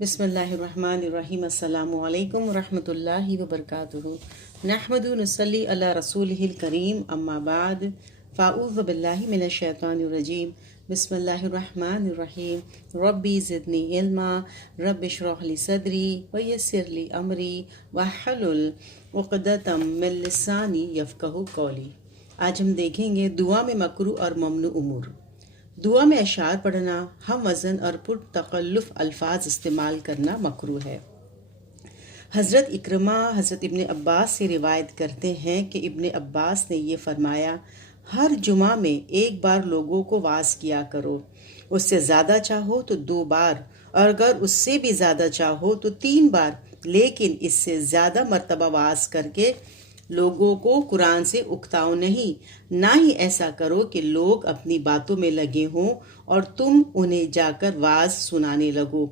بسم اللہ الرحمن الرحیم۔ السلام علیکم ورحمۃ اللہ وبرکاتہ۔ نحمد و نصلی علی رسولہ الکریم، اما بعد، فاعوذ باللہ من الشیطان الرجیم، بسم اللہ الرحمن الرحیم۔ ربی زدنی علما، رب اشرح لی صدری ویسر لی امری واحلل عقدۃ من لسانی یفقہوا قولی۔ آج ہم دیکھیں گے دعا میں مکروہ اور ممنوع امور۔ دعا میں اشعار پڑھنا، ہم وزن اور پر تکلف الفاظ استعمال کرنا مکروہ ہے۔ حضرت اکرمہ حضرت ابن عباس سے روایت کرتے ہیں کہ ابن عباس نے یہ فرمایا، ہر جمعہ میں ایک بار لوگوں کو واعظ کیا کرو، اس سے زیادہ چاہو تو 2 بار، اور اگر اس سے بھی زیادہ چاہو تو 3 بار، لیکن اس سے زیادہ مرتبہ واعظ کر کے لوگوں کو قرآن سے اکتاؤ نہیں، نہ ہی ایسا کرو کہ لوگ اپنی باتوں میں لگے ہوں اور تم انہیں جا کر واعظ سنانے لگو۔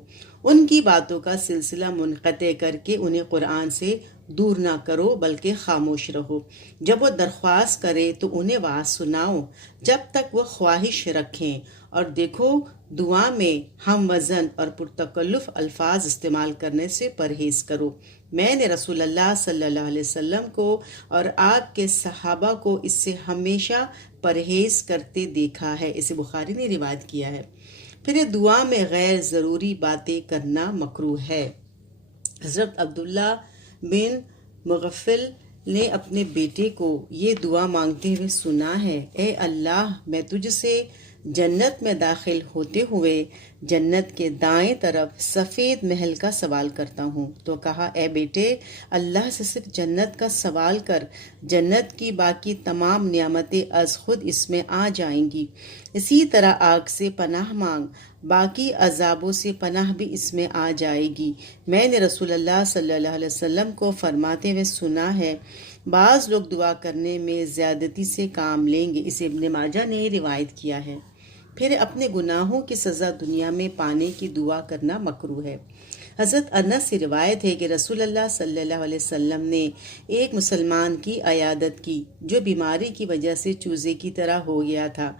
ان کی باتوں کا سلسلہ منقطع کر کے انہیں قرآن سے دور نہ کرو بلکہ خاموش رہو۔ جب وہ درخواست کرے تو انہیں واعظ سناؤ جب تک وہ خواہش رکھیں، اور دیکھو دعا میں ہم وزن اور پرتکلف الفاظ استعمال کرنے سے پرہیز کرو۔ میں نے رسول اللہ صلی اللہ علیہ وسلم کو اور آپ کے صحابہ کو اس سے ہمیشہ پرہیز کرتے دیکھا ہے۔ اسے بخاری نے روایت کیا ہے۔ پھر دعا میں غیر ضروری باتیں کرنا مکروہ ہے۔ حضرت عبداللہ بن مغفل نے اپنے بیٹے کو یہ دعا مانگتے ہوئے سنا ہے، اے اللہ، میں تجھ سے جنت میں داخل ہوتے ہوئے جنت کے دائیں طرف سفید محل کا سوال کرتا ہوں۔ تو کہا، اے بیٹے، اللہ سے صرف جنت کا سوال کر، جنت کی باقی تمام نعمتیں از خود اس میں آ جائیں گی۔ اسی طرح آگ سے پناہ مانگ، باقی عذابوں سے پناہ بھی اس میں آ جائے گی۔ میں نے رسول اللہ صلی اللہ علیہ وسلم کو فرماتے ہوئے سنا ہے، بعض لوگ دعا کرنے میں زیادتی سے کام لیں گے۔ اسے ابن ماجہ نے روایت کیا ہے۔ پھر اپنے گناہوں کی سزا دنیا میں پانے کی دعا کرنا مکروہ ہے۔ حضرت انس سے روایت ہے کہ رسول اللہ صلی اللہ علیہ وسلم نے ایک مسلمان کی عیادت کی جو بیماری کی وجہ سے چوزے کی طرح ہو گیا تھا۔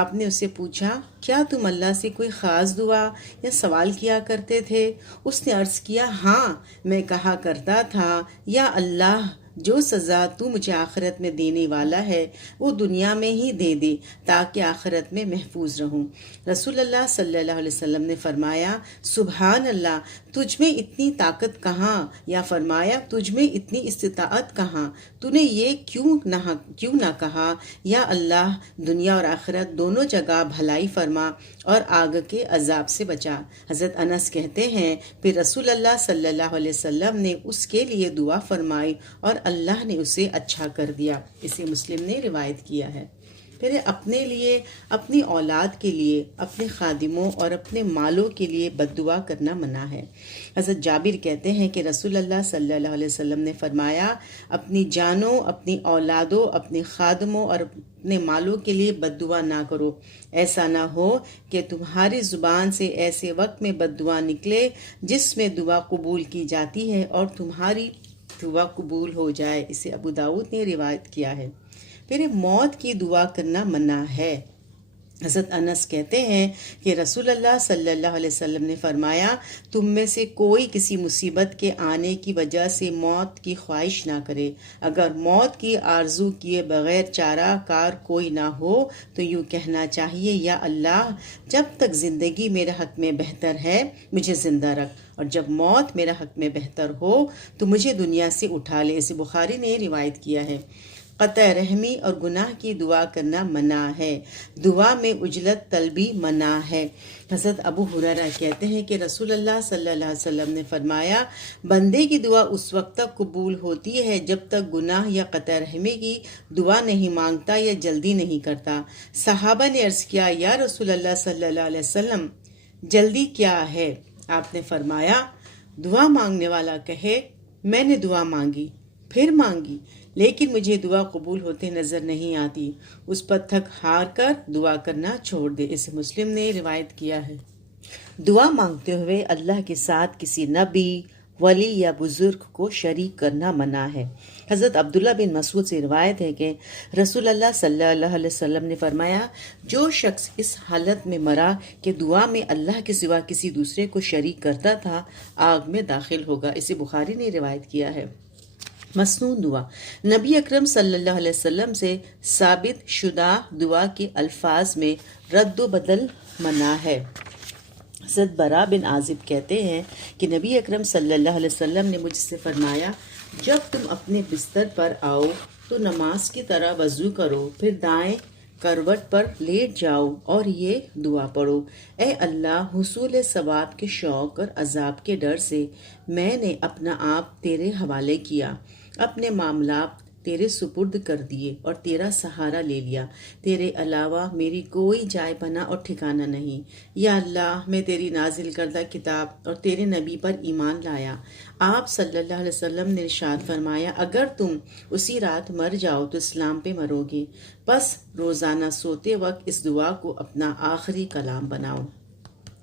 آپ نے اس سے پوچھا، کیا تم اللہ سے کوئی خاص دعا یا سوال کیا کرتے تھے؟ اس نے عرض کیا، ہاں، میں کہا کرتا تھا، یا اللہ، جو سزا تو مجھے آخرت میں دینے والا ہے وہ دنیا میں ہی دے دے تاکہ آخرت میں محفوظ رہوں۔ رسول اللہ صلی اللہ علیہ وسلم نے فرمایا، سبحان اللہ، تجھ میں اتنی طاقت کہاں؟ یا فرمایا، تجھ میں اتنی استطاعت کہاں؟ تو نے یہ کیوں نہ کہا، یا اللہ، دنیا اور آخرت دونوں جگہ بھلائی فرما اور آگ کے عذاب سے بچا۔ حضرت انس کہتے ہیں، پھر رسول اللہ صلی اللہ علیہ وسلم نے اس کے لیے دعا فرمائی اور اللہ نے اسے اچھا کر دیا۔ اسے مسلم نے روایت کیا ہے۔ پھر اپنے لیے، اپنی اولاد کے لیے، اپنے خادموں اور اپنے مالوں کے لیے بد دعا کرنا منع ہے۔ حضرت جابر کہتے ہیں کہ رسول اللہ صلی اللہ علیہ وسلم نے فرمایا، اپنی جانوں، اپنی اولادوں، اپنے خادموں اور اپنے مالوں کے لیے بد دعا نہ کرو۔ ایسا نہ ہو کہ تمہاری زبان سے ایسے وقت میں بد دعا نکلے جس میں دعا قبول کی جاتی ہے اور تمہاری دعا قبول ہو جائے۔ اسے ابو داؤد نے روایت کیا ہے۔ پھر موت کی دعا کرنا منع ہے۔ حضرت انس کہتے ہیں کہ رسول اللہ صلی اللہ علیہ وسلم نے فرمایا، تم میں سے کوئی کسی مصیبت کے آنے کی وجہ سے موت کی خواہش نہ کرے۔ اگر موت کی آرزو کیے بغیر چارہ کار کوئی نہ ہو تو یوں کہنا چاہیے، یا اللہ، جب تک زندگی میرے حق میں بہتر ہے مجھے زندہ رکھ، اور جب موت میرا حق میں بہتر ہو تو مجھے دنیا سے اٹھا لے۔ اسے بخاری نے روایت کیا ہے۔ قطع رحمی اور گناہ کی دعا کرنا منع ہے۔ دعا میں عجلت طلبی منع ہے۔ حضرت ابو ہریرہ کہتے ہیں کہ رسول اللہ صلی اللہ علیہ وسلم نے فرمایا، بندے کی دعا اس وقت تک قبول ہوتی ہے جب تک گناہ یا قطع رحمی کی دعا نہیں مانگتا یا جلدی نہیں کرتا۔ صحابہ نے عرض کیا، یا رسول اللہ صلی اللہ علیہ وسلم، جلدی کیا ہے؟ آپ نے فرمایا، دعا مانگنے والا کہے، میں نے دعا مانگی، پھر مانگی، لیکن مجھے دعا قبول ہوتے نظر نہیں آتی، اس پر تھک ہار کر دعا کرنا چھوڑ دے۔ اسے مسلم نے روایت کیا ہے۔ دعا مانگتے ہوئے اللہ کے ساتھ کسی نبی، ولی یا بزرگ کو شریک کرنا منع ہے۔ حضرت عبداللہ بن مسعود سے روایت ہے کہ رسول اللہ صلی اللہ علیہ وسلم نے فرمایا، جو شخص اس حالت میں مرا کہ دعا میں اللہ کے سوا کسی دوسرے کو شریک کرتا تھا، آگ میں داخل ہوگا۔ اسے بخاری نے روایت کیا ہے۔ مسنون دعا، نبی اکرم صلی اللہ علیہ وسلم سے ثابت شدہ دعا کے الفاظ میں رد و بدل منع ہے۔ حضرت برا بن عازب کہتے ہیں کہ نبی اکرم صلی اللہ علیہ وسلم نے مجھ سے فرمایا، جب تم اپنے بستر پر آؤ تو نماز کی طرح وضو کرو، پھر دائیں کروٹ پر لیٹ جاؤ اور یہ دعا پڑھو، اے اللہ، حصول ثواب کے شوق اور عذاب کے ڈر سے میں نے اپنا آپ تیرے حوالے کیا، اپنے معاملات تیرے سپرد کر دیے اور تیرا سہارا لے لیا، تیرے علاوہ میری کوئی جائے پناہ اور ٹھکانہ نہیں۔ یا اللہ، میں تیری نازل کردہ کتاب اور تیرے نبی پر ایمان لایا۔ آپ صلی اللہ علیہ وسلم نے ارشاد فرمایا، اگر تم اسی رات مر جاؤ تو اسلام پہ مرو گے، پس روزانہ سوتے وقت اس دعا کو اپنا آخری کلام بناؤ۔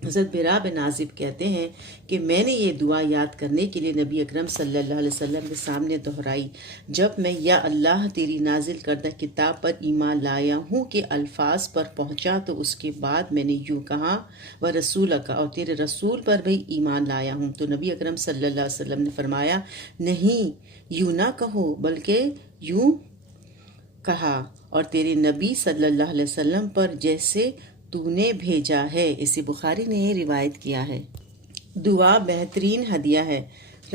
حضرت برا بن عازب کہتے ہیں کہ میں نے یہ دعا یاد کرنے کے لیے نبی اکرم صلی اللہ علیہ وسلم کے سامنے دہرائی۔ جب میں یا اللہ تیری نازل کردہ کتاب پر ایمان لایا ہوں کے الفاظ پر پہنچا تو اس کے بعد میں نے یوں کہا، و رسول کا، اور تیرے رسول پر بھی ایمان لایا ہوں، تو نبی اکرم صلی اللہ علیہ وسلم نے فرمایا، نہیں، یوں نہ کہو بلکہ یوں کہا، اور تیرے نبی صلی اللہ علیہ وسلم پر جیسے تو نے بھیجا ہے۔ اسے بخاری نے روایت کیا ہے۔ دعا بہترین ہدیہ ہے۔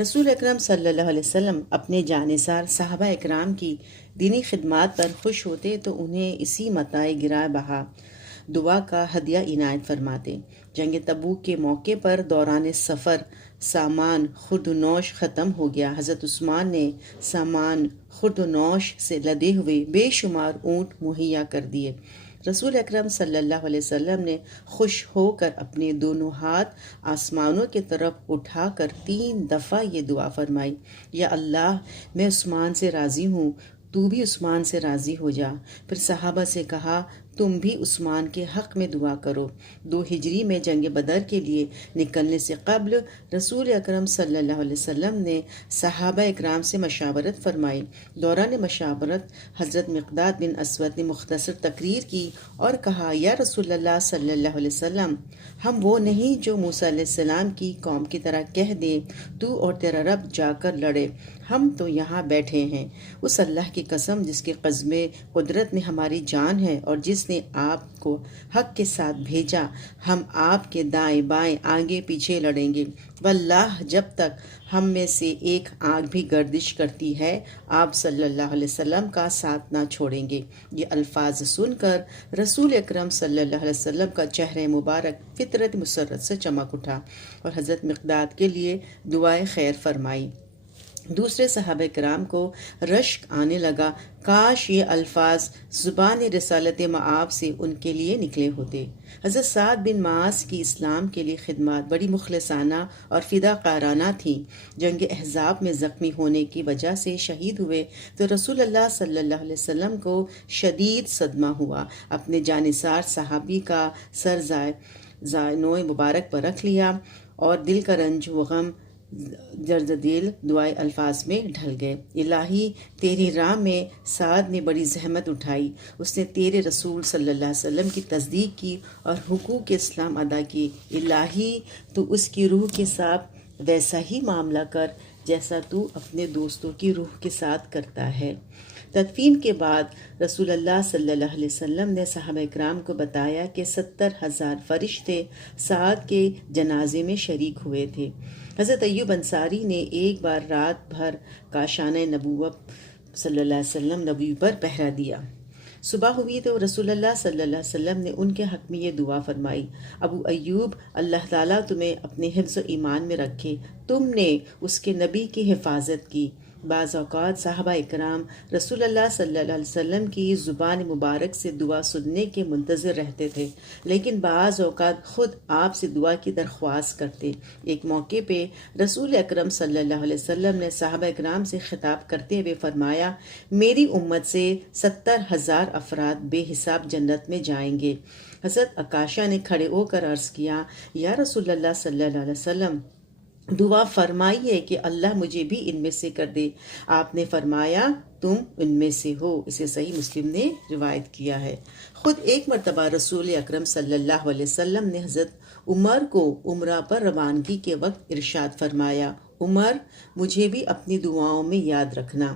رسول اکرم صلی اللہ علیہ وسلم اپنے جانثار صحابہ اکرام کی دینی خدمات پر خوش ہوتے تو انہیں اسی متاع گرہ بہا دعا کا ہدیہ عنایت فرماتے۔ جنگ تبوک کے موقع پر دوران سفر سامان خورد و نوش ختم ہو گیا۔ حضرت عثمان نے سامان خورد و نوش سے لدے ہوئے بے شمار اونٹ مہیا کر دیے۔ رسول اکرم صلی اللہ علیہ وسلم نے خوش ہو کر اپنے دونوں ہاتھ آسمانوں کی طرف اٹھا کر 3 دفعہ یہ دعا فرمائی، یا اللہ، میں عثمان سے راضی ہوں، تو بھی عثمان سے راضی ہو جا۔ پھر صحابہ سے کہا، تم بھی عثمان کے حق میں دعا کرو۔ 2 ہجری میں جنگ بدر کے لیے نکلنے سے قبل رسول اکرم صلی اللہ علیہ وسلم نے صحابہ اکرام سے مشاورت فرمائی۔ دوران مشاورت حضرت مقداد بن اسود نے مختصر تقریر کی اور کہا، یا رسول اللہ صلی اللہ علیہ وسلم، ہم وہ نہیں جو موسیٰ علیہ السلام کی قوم کی طرح کہہ دیں تو اور تیرا رب جا کر لڑے، ہم تو یہاں بیٹھے ہیں۔ اس اللہ کی قسم جس کے قزمِ قدرت میں ہماری جان ہے اور جس نے آپ کو حق کے ساتھ بھیجا، ہم آپ کے دائیں بائیں آگے پیچھے لڑیں گے، واللہ جب تک ہم میں سے ایک آنکھ بھی گردش کرتی ہے آپ صلی اللہ علیہ وسلم کا ساتھ نہ چھوڑیں گے۔ یہ الفاظ سن کر رسول اکرم صلی اللہ علیہ وسلم کا چہرہ مبارک فطرت مسرت سے چمک اٹھا اور حضرت مقداد کے لیے دعائے خیر فرمائی۔ دوسرے صحابہ کرام کو رشک آنے لگا، کاش یہ الفاظ زبان رسالت مآب سے ان کے لیے نکلے ہوتے۔ حضرت سعد بن معاذ کی اسلام کے لیے خدمات بڑی مخلصانہ اور فداکارانہ تھیں۔ جنگ احزاب میں زخمی ہونے کی وجہ سے شہید ہوئے تو رسول اللہ صلی اللہ علیہ وسلم کو شدید صدمہ ہوا۔ اپنے جانثار صحابی کا سر زانوئے مبارک پر رکھ لیا اور دل کا رنج و غم جرزدیل دعائے الفاظ میں ڈھل گئے۔ الہی، تیری راہ میں سعد نے بڑی زحمت اٹھائی، اس نے تیرے رسول صلی اللہ علیہ وسلم کی تصدیق کی اور حقوق اسلام ادا کی۔ الہی، تو اس کی روح کے ساتھ ویسا ہی معاملہ کر جیسا تو اپنے دوستوں کی روح کے ساتھ کرتا ہے۔ تدفین کے بعد رسول اللہ صلی اللہ علیہ وسلم نے صحابہ اکرام کو بتایا کہ 70,000 فرشتے سعد کے جنازے میں شریک ہوئے تھے۔ حضرت ایوب انصاری نے ایک بار رات بھر کاشانہ نبوت صلی اللہ علیہ وسلم نبی پر پہرا دیا۔ صبح ہوئی تو رسول اللہ صلی اللہ علیہ وسلم نے ان کے حق میں یہ دعا فرمائی، ابو ایوب، اللہ تعالیٰ تمہیں اپنے حفظ و ایمان میں رکھے، تم نے اس کے نبی کی حفاظت کی۔ بعض اوقات صحابہ اکرام رسول اللہ صلی اللہ علیہ وسلم کی زبان مبارک سے دعا سننے کے منتظر رہتے تھے، لیکن بعض اوقات خود آپ سے دعا کی درخواست کرتے۔ ایک موقع پہ رسول اکرم صلی اللہ علیہ وسلم نے صحابہ اکرام سے خطاب کرتے ہوئے فرمایا، میری امت سے 70,000 افراد بے حساب جنت میں جائیں گے۔ حضرت عکاشہ نے کھڑے ہو کر عرض کیا، یا رسول اللہ صلی اللہ علیہ وسلم، دعا فرمائیے کہ اللہ مجھے بھی ان میں سے کر دے۔ آپ نے فرمایا تم ان میں سے ہو۔ اسے صحیح مسلم نے روایت کیا ہے۔ خود ایک مرتبہ رسول اکرم صلی اللہ علیہ وسلم نے حضرت عمر کو عمرہ پر روانگی کے وقت ارشاد فرمایا، عمر مجھے بھی اپنی دعاؤں میں یاد رکھنا۔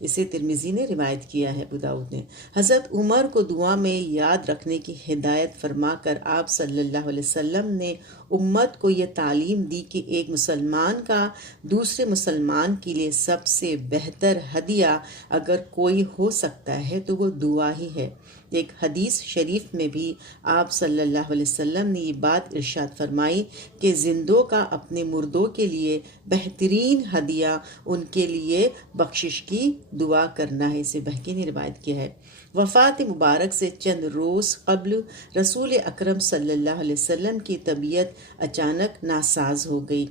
اسے ترمذی نے روایت کیا ہے، ابو داؤد نے۔ حضرت عمر کو دعا میں یاد رکھنے کی ہدایت فرما کر آپ صلی اللہ علیہ وسلم نے امت کو یہ تعلیم دی کہ ایک مسلمان کا دوسرے مسلمان کے لیے سب سے بہتر ہدیہ اگر کوئی ہو سکتا ہے تو وہ دعا ہی ہے۔ ایک حدیث شریف میں بھی آپ صلی اللہ علیہ وسلم نے یہ بات ارشاد فرمائی کہ زندوں کا اپنے مردوں کے لیے بہترین ہدیہ ان کے لیے بخشش کی دعا کرنا ہے۔ اسے بہقی نے روایت کیا ہے۔ وفات مبارک سے چند روز قبل رسول اکرم صلی اللہ علیہ وسلم کی طبیعت اچانک ناساز ہو گئی۔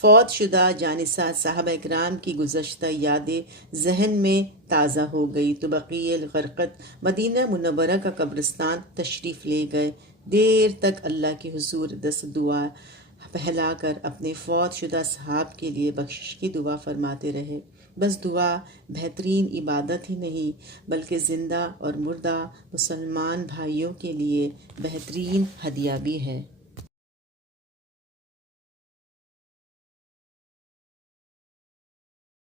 فوت شدہ جانثار صحابہ اکرام کی گزشتہ یادیں ذہن میں تازہ ہو گئی تو بقیع الغرقد مدینہ منورہ کا قبرستان تشریف لے گئے۔ دیر تک اللہ کے حضور دست دعا پھیلا کر اپنے فوت شدہ صحاب کے لیے بخشش کی دعا فرماتے رہے۔ بس دعا بہترین عبادت ہی نہیں بلکہ زندہ اور مردہ مسلمان بھائیوں کے لیے بہترین ہدیہ بھی ہے۔